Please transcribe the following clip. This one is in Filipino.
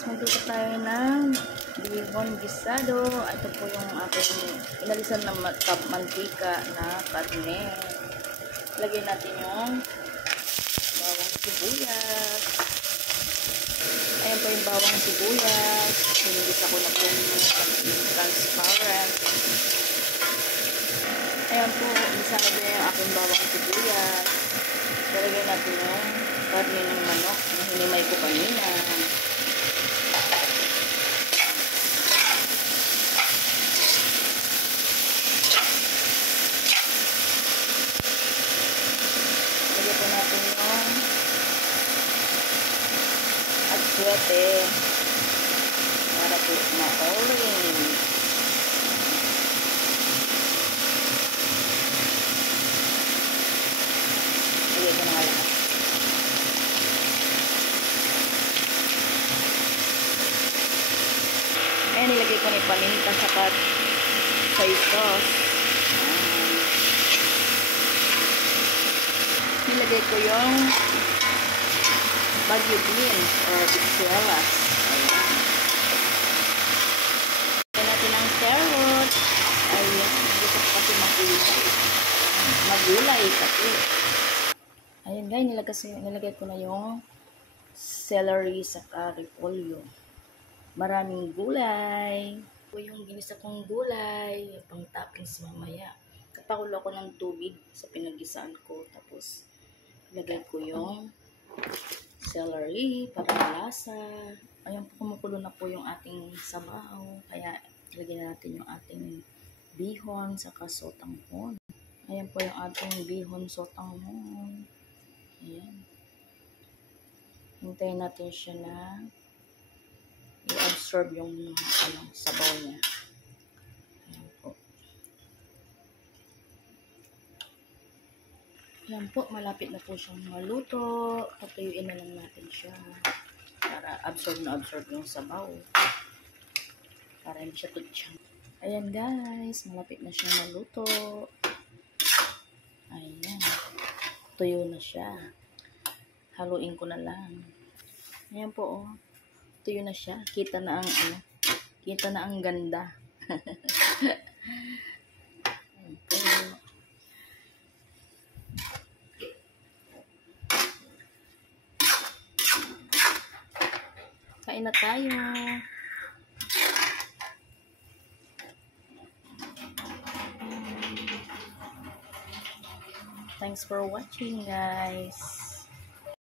guys, magluto tayo ng bihon gisado. Ito po yung aking inalisan ng mantika na karne. Lagyan natin yung bawang sibuyas. Ayan po yung bawang sibuyas. Hinigisa ko na po yung transparent. Ayan po, isa na din yung aking bawang sibuyas. Lalagyan natin yung karne ng manok na hinimay ko kanina. Lagyan po natin yung atswete para po ma-orange. Lagyan ko na nga lahat. Ayan, nilagay ko na yung paminta saka soy sauce. Nilagay ko yung Baguio beans or bixuelas. Ayan. Lagyan natin ang carrot. Ayan, gusto ko kasi magulay kasi. Ayan guys, nilagay ko na yung celery saka repolyo. Maraming gulay. Ito yung ginisa kong gulay. Pang toppings mamaya. Kapakulo ko ng tubig sa pinagisaan ko. Tapos, ilagay ko yung celery para malasa. Ayan po, kumukulo na po yung ating sabaw. Kaya, ilagay natin yung ating bihon saka sotanghon. Ayan po yung ating bihon sotanghon. Ayan. Hintayin natin siya na i-absorb yung sabaw niya. Ayan po. Ayan po, malapit na po siyang maluto. Patuyuin na lang natin siya para absorb yung sabaw. Para hindi siya tutsyang. Ayan guys, malapit na siyang maluto. Ayan. Tuyo na siya. Haluin ko na lang. Ayan po oh. Tuyo na siya. Kita na ang ganda. Ayan po. Kain na tayo. Thanks for watching guys.